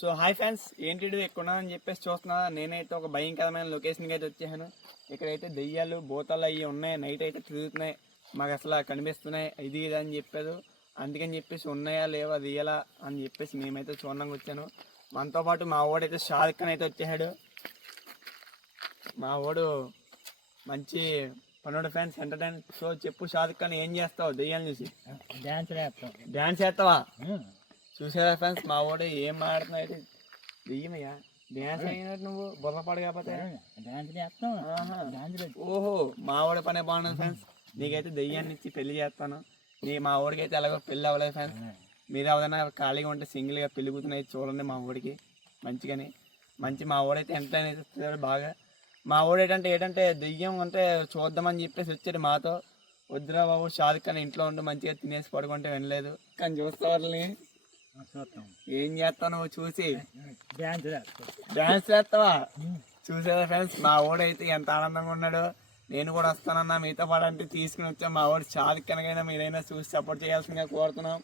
So hi friends, ఏంటి ఎక్కువ అని చెప్పేసి చూస్తున్నా. నేనైతే ఒక భయంకరమైన లొకేషన్కి అయితే వచ్చేసాను. ఇక్కడైతే దెయ్యాలు బోతాలు అవి ఉన్నాయి, నైట్ అయితే తిరుగుతున్నాయి, మాకు అసలు కనిపిస్తున్నాయి. ఇది ఇది అని చెప్పారు. అందుకని చెప్పేసి ఉన్నాయా లేవా రియలా అని చెప్పేసి మేమైతే చూడడానికి వచ్చాను. మనతో పాటు మా వాడైతే షారుఖ్ ఖాన్ అయితే వచ్చేసాడు. మా వాడు మంచి పన్నోడు ఫ్రెండ్స్ ఎంటర్టైన్. సో చెప్పు షారుఖ్ ఖాన్, ఏం చేస్తావు దెయ్యాలు చూసి? డ్యాన్స్ చేస్తావా? చూసారా ఫ్రెండ్స్, మా వాడు ఏం ఆడుతున్నావు అయితే దెయ్యమయ్యా. డ్యాన్స్ అయినట్టు నువ్వు బుర్రపాడు కాకపోతే. ఓహో, మా వాడి పనే బాగున్నది ఫ్రెండ్స్. నీకైతే దెయ్యాన్ని ఇచ్చి పెళ్లి చేస్తాను. మా వాడికి అయితే ఎలాగో పెళ్ళి అవ్వలేదు ఫ్రెండ్స్. మీరు ఎవరైనా ఖాళీగా ఉంటే సింగిల్గా పెళ్లి కూతురు చూడండి మా వాడికి మంచిగాని. మా వాడైతే ఎంటర్టైన్ అయితే బాగా. మా వాడు ఏంటంటే దెయ్యం అంటే చూద్దామని చెప్పేసి వచ్చాడు మాతో. వద్దురా బాబు, షారుఖ్ ఖాన్ ఇంట్లో ఉండి మంచిగా తినేసి పడుకుంటే వినలేదు. కానీ చూస్తా వాళ్ళని ఏం చేస్తావు నువ్వు చూసి? డ్యాన్స్ చేస్తావా? చూసారా ఫ్రెండ్స్, మా వాడైతే ఎంత ఆనందంగా ఉన్నాడో. నేను కూడా వస్తానన్నా మీతో పాటు అంటే తీసుకుని వచ్చాం. మా వాడు షారుఖ్ ఖాన్ కైనా మీరైనా చూసి సపోర్ట్ చేయాల్సిందిగా కోరుతున్నాం.